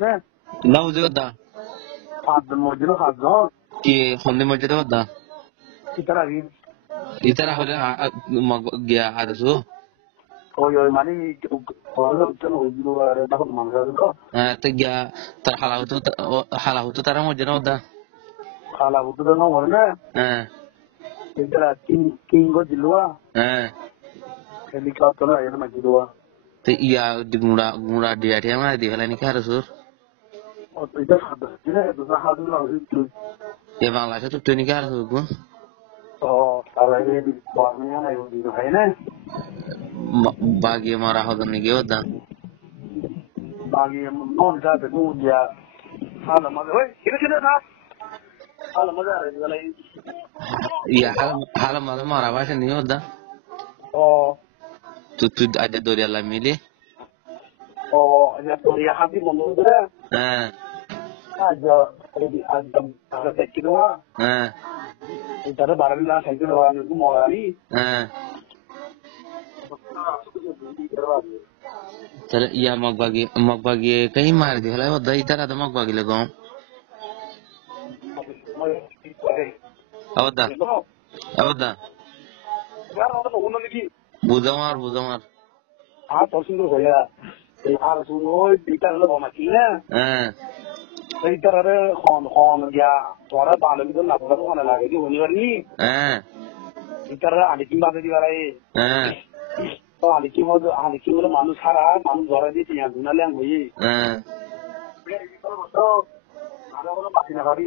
ne na uzi wadda hadda mojino hadda ki honde mojida wadda itaragi itara hore mag gya hadasu oy mani polo tan ojino are na manga ko ta gya tar halawtu tara mojina wadda khala butu no wala itara kingo dilwa helicopter la yana majidwa te iya gura dia dia ma di halani ka hadasu o ita hadda ina to hadu la itu ya bangla sa tu ni ka hadasu ko oh ala ini di bawahnya na yo di hayna bagi mara hodan ni ge wadda bagi non da de mu dia hala ma oi kira na hala ma da re wala iya hala mara ba sa ni wadda oh tu ada dori alla mili oh ya tori hati monodra aja di adam ada tekino itara barala saikil wani ku morani चल या मगबागी कहीं मार दी हला वदा इतर आदा मगबागी लगाऊं awda यार वो तो उन्होंने की बुधवार हाँ तो सुंदर हो गया यार सुनो इतर लो मकीना इतर अरे कौन गया थोड़ा बाल भी तो लगता तो होने लगे जो होने वाली इतर आने की बात दी वाला है तो आने की वो मानुष हारा मानुष जोरा दी थी यहाँ दुना ले आंगोई तो आने वाला बाकी ना करी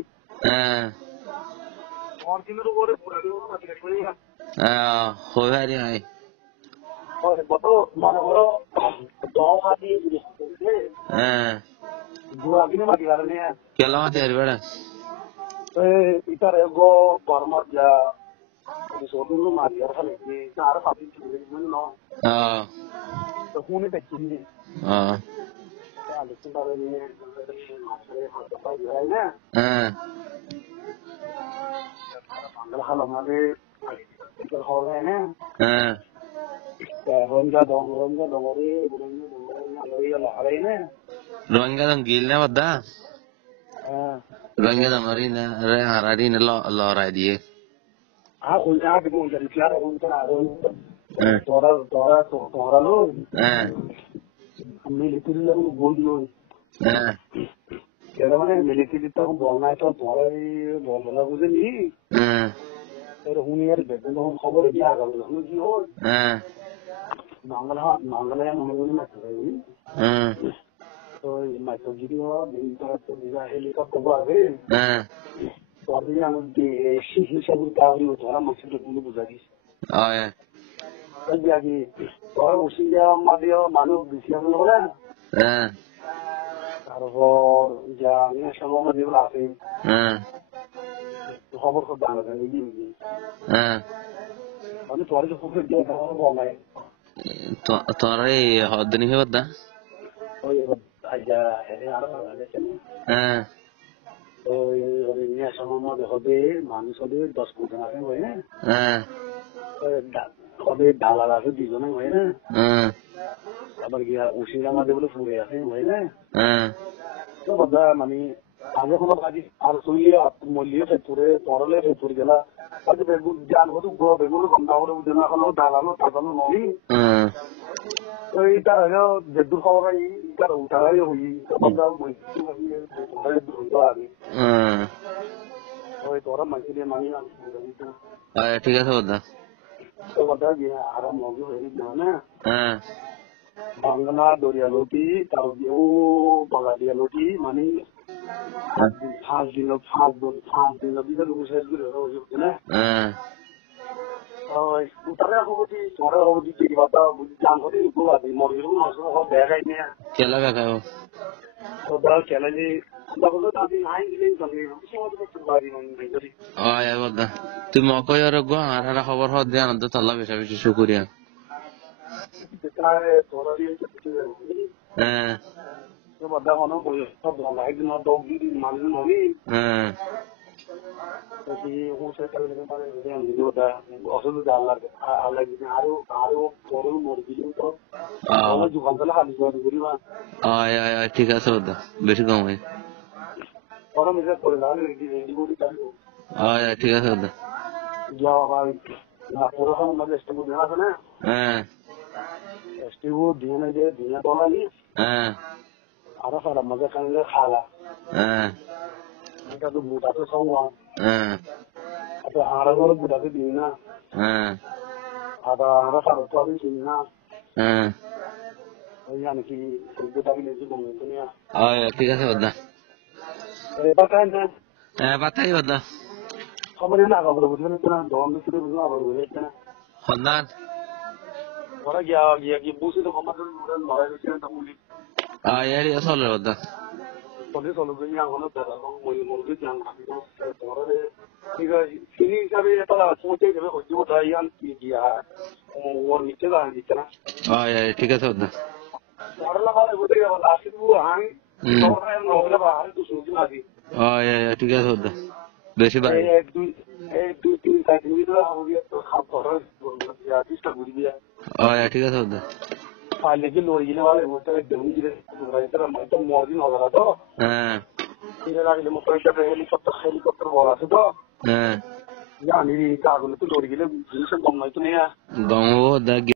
और किन्हें तो बोले पूरा दिन वो बाकी रखोई हो रही है और बतो मानो बोलो दो आदमी dua gini mati karena ya. Kalau mati hari berapa? Kita rego format ya di soal dulu mati ya kan ini. Cara pasti curi mana no. तो होने पे चीज़ क्या लेकिन बारे में हमारे हाथ है ना अंदर हाल हमारे इधर हो रहे हैं रंगा डोंगरी ये ला रहे हैं रंगा डोंगिल ना बद्दा रंगा डोंगरी ना रे हरारी ना ला रहा दिए हाँ कोई आगे कौन सा निकला रहा उनका तोरा लो मिलिट्री लोग बोल दियो क्या मैंने मिलिट्री तो बोलना है तो तोरा ही बोलना मुझे नहीं पर हुनियर बेटे तो खबर क्या कर रहे हो जी हो मांगला या मांगला मत रही तो मैं तो वीडियो बिल्कुल तो मेरा हेलीकॉप्टर पर आ गए तो अभी हम शीशे से उतारी उतारा मस्जिद में बुझाई आया तो जाके और उसी या मादियो मानो बिसिया में बोला और जाने सब में दिवला से तो खबर को दान करने की अभी थोड़े जो फुक दिया था वो बोला है तोरा ये हद नहीं होता तो ये आजा है यार तो ये सब में देखो दे मानुष को 10 फुट ना है ना कभी डाला लासे दीजो ना है ना अब गया उसी का माध्यम से पूरे आते हैं है ना तो बता मानी आगे को बाजी और सुइया मूल्य से पूरे तोरले से पूरे गला अब बेगु जान को तो बेगु गंदा हो देना को डाला लो तबनो नहीं तो इधर जो जद्दू खबर है इधर उठा है हुई तो बंदा कोई तो आ गई तो तोरा मछली मानी आया ठीक है बता तो बता दिया आराम हो गया है ना बांगला दोरिया लोटी तारुदियो बगादिया लोटी मानी 5 दिन अभी तो लोग से गुरु हो गए ना उतरे हो गई थोड़ा हो गई की बात जान हो गई को आदमी मर गया ना सो हो बैठा ही नहीं केला का हो तो बड़ा केला जी लगो तो अभी आएंगे नहीं कभी उसी वक्त में बारी नहीं करी आया बता तुम मौका यार गो हमारा खबर हो ध्यान दो अल्लाह बेशा बेशा शुक्रिया कितना है थोड़ा भी तो बड़ा होना कोई सब लाइक ना दो भी मालूम होगी কি হোসে কারণে মানে ভিডিওটা অসুবিধা আল্লাহ দিনে আরো বড় মুরগি তো আমরা দোকান থেকে হালি করে করিবা আয় আয় আয় ঠিক আছে দাদা বেশি কম হয় ওরা মিলে করে না রেডি করে তাই আয় আয় ঠিক আছে দাদা যাওয়া ভাই না পুরো আমাদের স্টেবু দেনা আছে না হ্যাঁ স্টেবু দিনে যে দিনে তোলা নি হ্যাঁ আর সারা মজা কানে খালা হ্যাঁ এটা তো বুটা তো সঙ্গ হ্যাঁ আচ্ছা আর করে বুটা তো দিন না হ্যাঁ আর সারা তো আমি চিনি না হ্যাঁ ওই জানি কি বুটা কি নেই তুমি তুমি আয় ঠিক আছে দাদা এবার কেন হ্যাঁ বাতাই দাদা খবর না খবর বুঝবেন না দম শুরু বুঝনা খবর বুঝেন না হন্দান ওরা গিয়া কি বুঝে তো আমাদের লড়াই হচ্ছে না মুলি আয় আরে আসলে দাদা পরে চলো যে আমরা দাদা মই মুরগি জান আমি তো ধরে ঠিক আছে সিনি হিসাবে এটা পৌঁছে যাবে ওই যে ওটা ইয়ান কি গিয়া ওর নিচে দাঁড়িয়ে দিচ্ছে না আয় আয় ঠিক আছে দাদা ধরলা ভালো বুঝে গেল আসলে হাং তোমরা নবলা বাহার তো শুনছি না দি আয় আয় ঠিক আছে দাদা বেশি ভাই এক দুই তিন চার দিন ধরে আমাকে তো খাপ করে দিয়া চেষ্টা করি দিয়া আয় ঠিক আছে দাদা পাইলে কি লড়ি গেলে ভালো বলতে একদম ধীরে তোমরা মানে তো মর্দিন হবে না তো হ্যাঁ ধীরে লাগলে মতো একটা হেলিকপ্টার বড় আছে তো হ্যাঁ জানি কাগজে তো লড়ি গেলে জিনিসের কম নয় তো নেয়া গাঁও দাগ